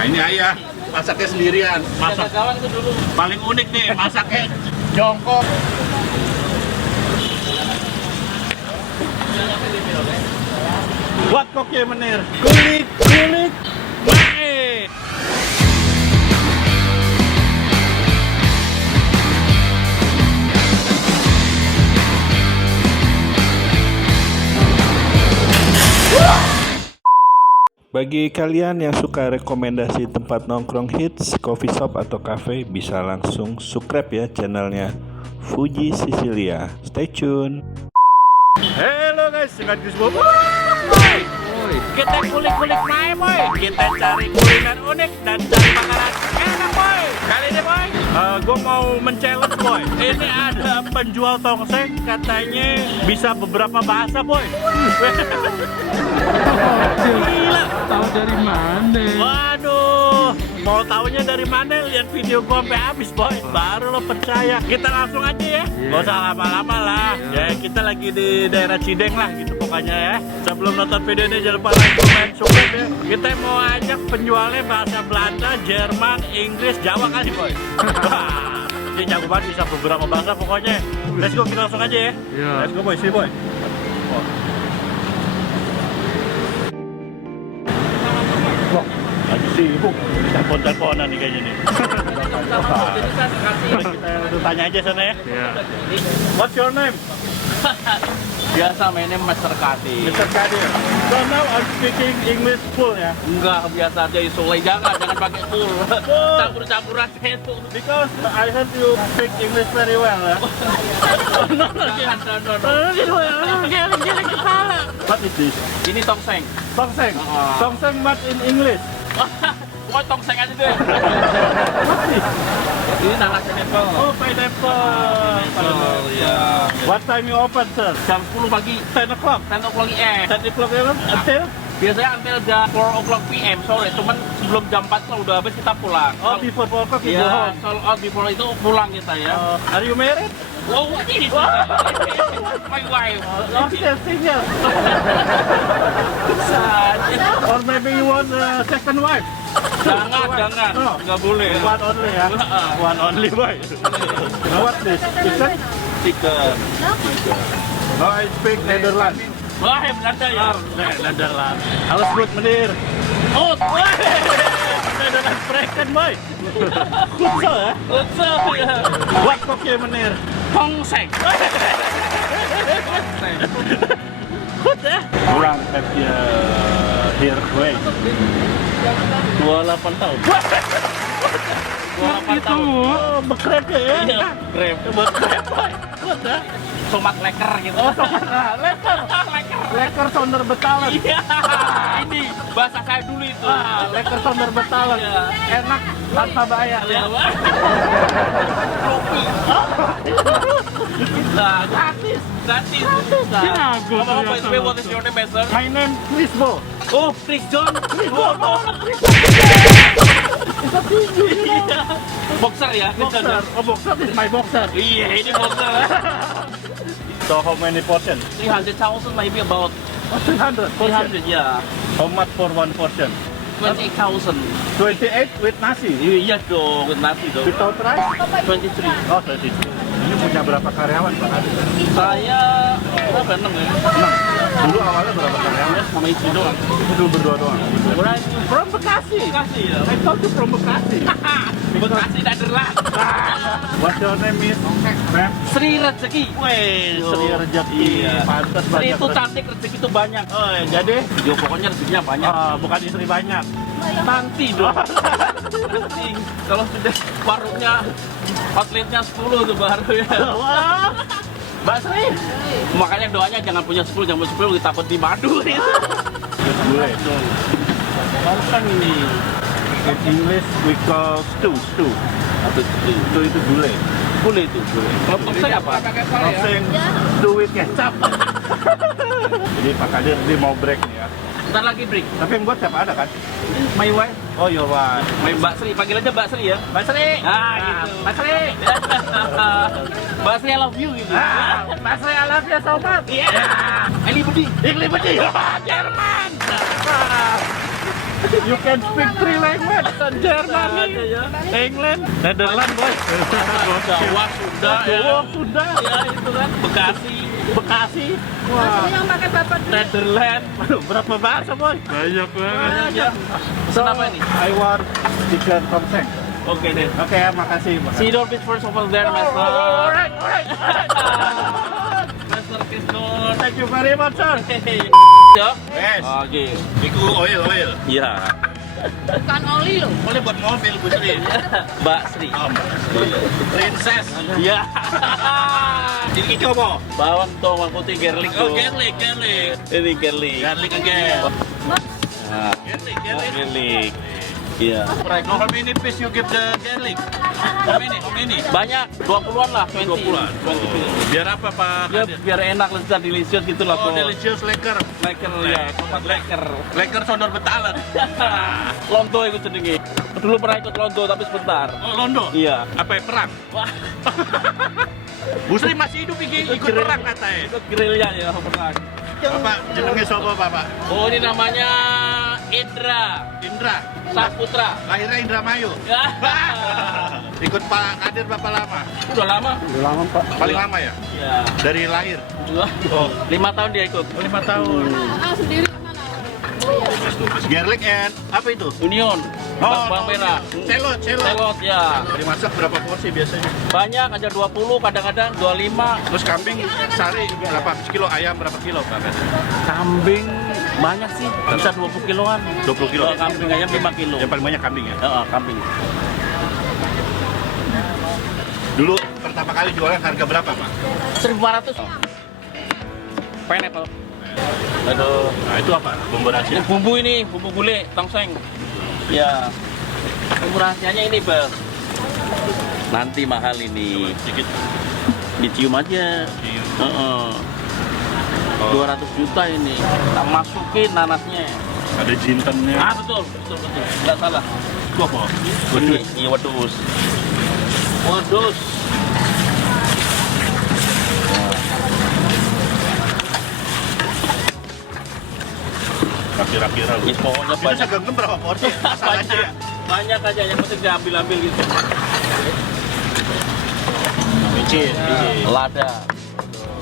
Nah ini ayah masaknya sendirian. Masak itu dulu. paling unik nih, masaknya jongkok. Buat koknya menir. Kulit. Baik. Bagi kalian yang suka rekomendasi tempat nongkrong hits, coffee shop atau cafe, bisa langsung subscribe ya channelnya Fuji Sicilia. Stay tune. Halo guys, dengan Gus Bobo. Kita kulik-kulik main boy. Kita cari kuliner unik dan cari makanan enak boy. Kali ini boy, gue mau men-challenge boy. Ini ada penjual tongseng, katanya bisa beberapa bahasa boy. Gila. Tahu dari mana? Waduh, mau taunya dari mana? Lihat video gue sampai habis boy, baru lo percaya. Kita langsung aja ya, gak usah lama-lama lah. Ya kita lagi di daerah Cideng lah gitu pokoknya ya. Sebelum nonton video ini jangan lupa like, comment, subscribe ya. Kita mau ajak penjualnya bahasa Belanda, Jerman, Inggris, Jawa kali boy. Dia jago banget, bisa beberapa bahasa pokoknya. Let's go, kita langsung aja ya. Let's go boy, sini boy. Lagi sibuk, telepon-teleponan nih kayaknya nih. Kita tanya aja sana ya. What's your name? Biasa mainnya Mr. Kati. Mr. Kadir. So now I'm speaking English full ya. Enggak, biasa aja isolate. Jangan pakai full. Campur-campur aja itu. Because I heard you speak English very well ya. No. What is this? Ini tongseng. Tongseng. Tongseng but in English. Pokoknya tongseng aja deh. Ini nanas pineapple. Oh, pineapple. Ya. What time you open, sir? Jam 10 pagi. 10 o'clock. 10 o'clock AM. 10 o'clock ya, until? Biasanya until jam 4 o'clock PM sore. Cuman sebelum jam 4 kalau udah habis kita pulang. Oh, before 4 o'clock you go Ya, home. sold out before itu pulang kita ya. Are you married? Oh, ini my wife. Or still single? Or maybe you want a second wife? Jangan, Oh. nggak boleh. One only ya? One only boy. Now what this? Chicken? Chicken. No, I speak Netherlands. Wah, Belanda ya. Netherlands. Alles goed meneer. Oh, wah. Netherlands spreken boy. Goed zo hè? Betul ya. Wat kok je meneer? Tongseng. Goed hè? Hoe lang heb je hier geweest? 28 tahun. 28 tahun. Oh, bekrep ya? Iya, krem. Bekrep boy. Goed hè? Tomat leker gitu. Oh, lekker. Leker. Lekker zonder betalen. Iya. Ini bahasa saya dulu itu. Lekker zonder betalen. Iya. Enak tanpa bayar ya. Kopi. Nah, gratis. Nah, by the way, what is your name, sir? My name Crisbo. Oh, Chris John. Boxer ya? Boxer. Oh, boxer is my boxer. Iya, ini boxer. So how many portion? 300,000 maybe about 300 portion. 300 ya. How much for one portion? 28,000. 28 with nasi. Iya dong, with nasi dong. Without rice? 23. Oh, 23. Ini punya berapa karyawan Pak Adi? Saya berapa 6 ya? 6. Dulu awalnya berapa karyawan? Sama istri doang. Itu berdua doang. Right. From Bekasi. Kasih ya. I told you from Bekasi. Bekasi Netherlands. What's your name is? Ma'am? Sri Rezeki. Weh, Sri Rezeki. Iya. Pantes Sri banyak itu rezeki. cantik, rezeki itu banyak. Oh, ya, jadi? Yo pokoknya rezekinya banyak. Bukan istri banyak. Nanti dong. Nanti kalau sudah warungnya outletnya 10 tuh baru ya. Wah, Mbak Sri. Makanya doanya jangan punya 10, jangan punya 10 takut di madu itu. Gule. Kan ini. In English we call stew. Atau itu Stew itu gulai. boleh itu boleh. Kalau tongseng apa? Tongseng stew with kecap. Jadi Pak Kadir dia mau break nih ya. Ntar lagi break. Tapi yang buat siapa ada kan? My wife. Oh, your wife. My Mbak Sri, panggil aja Mbak Sri ya. Mbak Sri. Ah, gitu. Mbak Sri. Mbak Sri I love you gitu. Mbak Sri I love you so much. Iya. Eli Budi. Iklim Budi. Jerman. You can speak three language. Germany, England, Netherlands, boy. Jawa, Sunda, ya. Jawa, Sunda. Ya itu kan. Bekasi. Wah. Yang pakai bapak dulu. Netherlands. Berapa bahasa, boy? Banyak banget. Ya. Pesan apa ini? I want chicken tongseng. Oke deh. Oke, makasih. See you beach first of all there, Master. Alright. Master Kisnur. Thank you very much, sir. Ya. Yes. Oke. Iku oil. Iya. Bukan oli loh. Boleh buat mobil, Bu Sri. Mbak Sri. Princess. Iya. Ini coba. Bawang bawang putih garlic. Oh, tuh. garlic. Ini garlic. Garlic again. Nah, Garlic. garlic. Iya. How many piece you give the garlic? How many? Banyak, 20-an lah, 20. 20-an. 20. Biar apa, Pak? Ya biar enak, lezat, delicious gitu lah. Oh, Bro. delicious leker. Leker ya, tempat leker. Leker Sondor Betalan. Londo itu jenenge. Dulu pernah ikut Londo tapi sebentar. Oh, Londo? Iya. Apa ya, perang? Wah, Bu Sri masih hidup ikut perang katanya. ikut gerilya ya pernah. Bapak, jenenge sapa, Bapak? Oh, ini namanya Indra Indra. Saputra. Lahirnya Indramayu. Ya. Ikut Pak Kadir berapa lama? Udah lama? Udah lama, Pak. Paling lama ya? Ya. Dari lahir? Oh, 5 tahun dia ikut. 5 tahun. Ah, sendiri mana? Garlic and apa itu? Union. Bawang merah. Celot. Celot ya. Dimasak berapa porsi biasanya? Banyak, ada 20, kadang-kadang 25. Terus kambing sehari berapa kilo? Ayam berapa kilo, Pak? Kambing banyak sih, bisa 20 kiloan. 20 kilo. Kalau kambing ayam 5 kilo. Yang paling banyak kambing ya? Kambing. Dulu pertama kali jualan harga berapa, Pak? 1.500. Pineapple. Aduh. Nah, itu apa? Bumbu rahasia. Ini bumbu ini, bumbu gulai, tongseng. Ya. Bumbu rahasianya ini, Bang. Nanti mahal ini. Sedikit. Dicium aja. Heeh. 200 juta ini. Kita masukin nanasnya. Ada jintennya. Betul. Enggak salah. Itu apa? Ini, iya wedus. Wedus. Kira-kira lu. Ya, pokoknya Itu banyak. segenggam berapa porsi? Asal aja ya? Banyak aja, yang penting diambil-ambil gitu. Micin. Lada.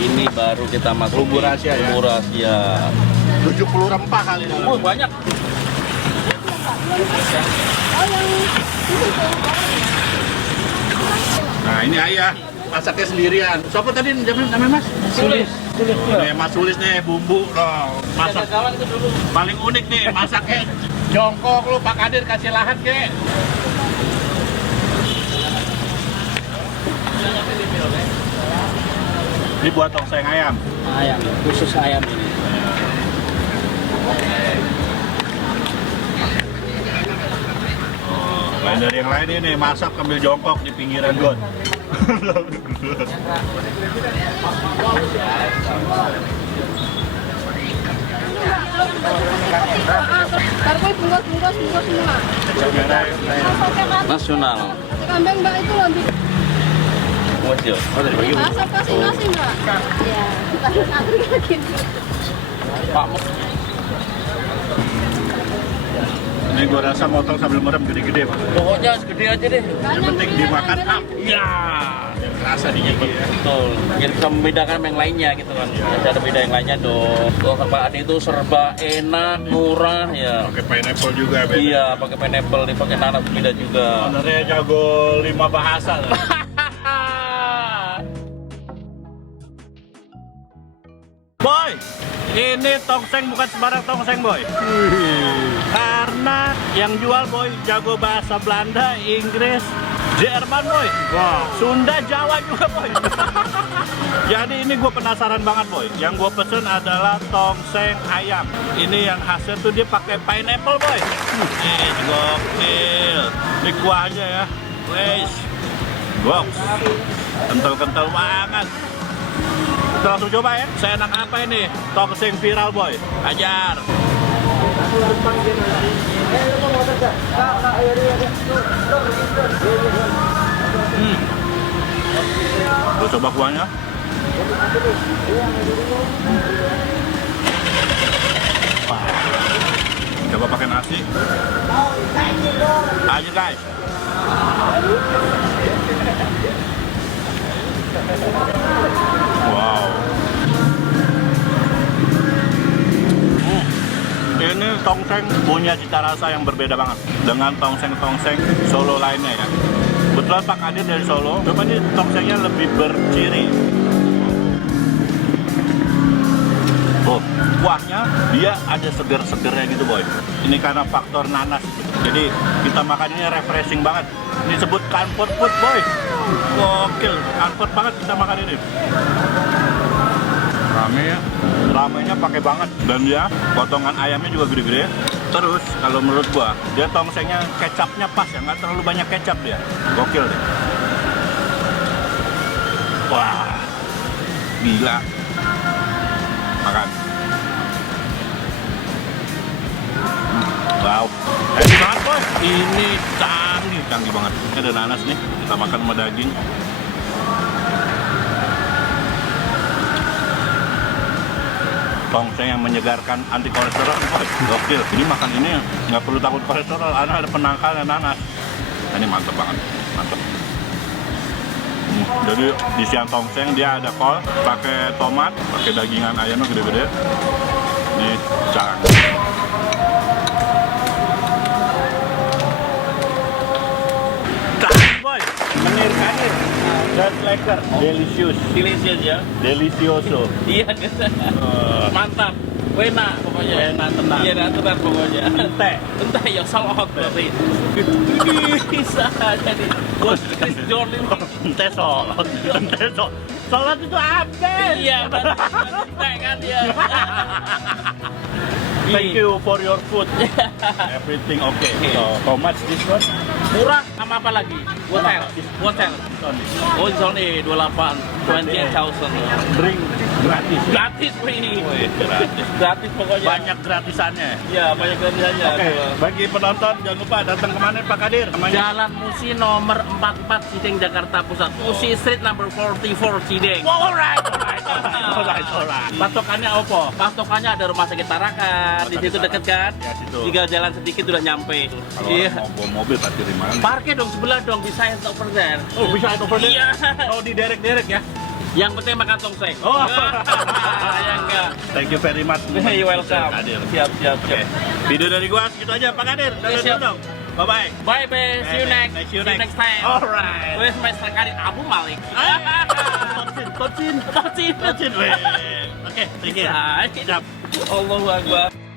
Ini baru kita masuk. Bumbu rahasia ya? Bumbu rahasia. 70 rempah kali dalam. Oh, banyak. Nah, ini ayah masaknya sendirian. Siapa tadi namanya Mas? Sulis. Nih, Mas Sulis nih, bumbu loh. Masak Kawan itu dulu. paling unik nih, masaknya jongkok lu Pak Kadir kasih lahan kek. Ini buat tongseng ayam. Ayam, khusus ayam ini. Lain dari yang lain ini, masak sambil jongkok di pinggiran got. Taruh bungkus semua. Nasional. Kambing mbak itu loh. Wes yo. Masak kasih nasi mbak. Ya, kita harus antri lagi. Pak Ini gua rasa motong sambil merem gede-gede, Pak. pokoknya segede aja deh. Yang penting dimakan up. Ya. Yang kerasa di gigi ya. Betul. Biar bisa membedakan sama yang lainnya gitu kan. Cara beda yang lainnya dong. Kalau sama Adi itu serba enak, murah ya. Pakai pineapple juga, Ben. Iya, pakai pineapple, dipakai nanas beda juga. Sebenarnya jago 5 bahasa. Boy, ini tongseng bukan sembarang tongseng, Boy. Karena yang jual, Boy, jago bahasa Belanda, Inggris, Jerman, Boy. Wah, Sunda, Jawa juga, Boy. Jadi ini gue penasaran banget, Boy. Yang gue pesen adalah tongseng ayam. Ini yang khasnya tuh dia pakai pineapple, Boy. Gokil. Ini kuahnya ya. Wes. Box. Kental-kental banget. Kita langsung coba ya. Seenak apa ini? Tongseng viral, Boy. Ajar. Gue coba kuahnya. Coba pakai nasi. Ayo guys. Wow. Ini tongseng punya cita rasa yang berbeda banget dengan tongseng-tongseng Solo lainnya ya. Kebetulan Pak Kadir dari Solo, cuma ini tongsengnya lebih berciri. Oh, kuahnya dia ada seger-segernya gitu boy. Ini karena faktor nanas. Jadi kita makan ini refreshing banget. Ini disebut comfort food boy. Gokil, comfort banget kita makan ini. Rame ya, ramenya pakai banget dan dia potongan ayamnya juga gede-gede. Terus kalau menurut gua dia tongsengnya kecapnya pas ya, nggak terlalu banyak kecap dia. Gokil deh. Wah, gila. Makan. Wow, enak banget boy. Ini canggih banget. Ini ada nanas nih, kita makan sama daging. Tongseng yang menyegarkan, anti kolesterol, gokil. Jadi makan ini nggak perlu takut kolesterol, karena ada penangkalnya nanas. Nah, ini mantep banget, mantep. Jadi di siang tongseng dia ada kol, pakai tomat, pakai dagingan ayamnya gede-gede. Ini canggih. Canggih boy, menir kanir. Just lekker, delicious. Delicious ya. Delicioso. Iya, mantap. Enak pokoknya. Enak tenang. Iya, tenang pokoknya. Ente. Entah ya salok berarti. Bisa jadi bos Chris Jordan. Ente Solo. Ente Solo. Solo itu apa? Iya, entah kan dia. Thank you for your food. Everything okay. So, how much this one? Murah sama apa lagi? Hotel. Oh, it's only 28,000. Drink gratis. Gratis ini. Gratis. Gratis pokoknya. Banyak gratisannya. Iya, banyak gratisannya. Oke, bagi penonton jangan lupa datang kemana Pak Kadir? Namanya? Jalan Musi nomor 44 Cideng Jakarta Pusat. Musi Street number 44 Cideng. Alright. Patokannya apa? Patokannya ada Rumah Sakit Tarakan. Di situ deket kan? Ya, situ. Tinggal jalan sedikit udah nyampe. Kalau Iya. orang mau bawa mobil parkir di mana? Parkir dong sebelah dong, bisa yang over there. Oh, bisa over there? Iya. Oh, di derek-derek ya? Yang penting makan tongseng. Oh. Ya enggak. Thank you very much. You're welcome. Kadir. Siap. Oke. Video dari gua segitu aja Pak Kadir. Siap. Dong. Bye-bye. Bye bye. See you next. See you next time. Alright. Where's my sekali Abu Malik? Tocin. Tocin. Oke, thank you. Allahu Akbar.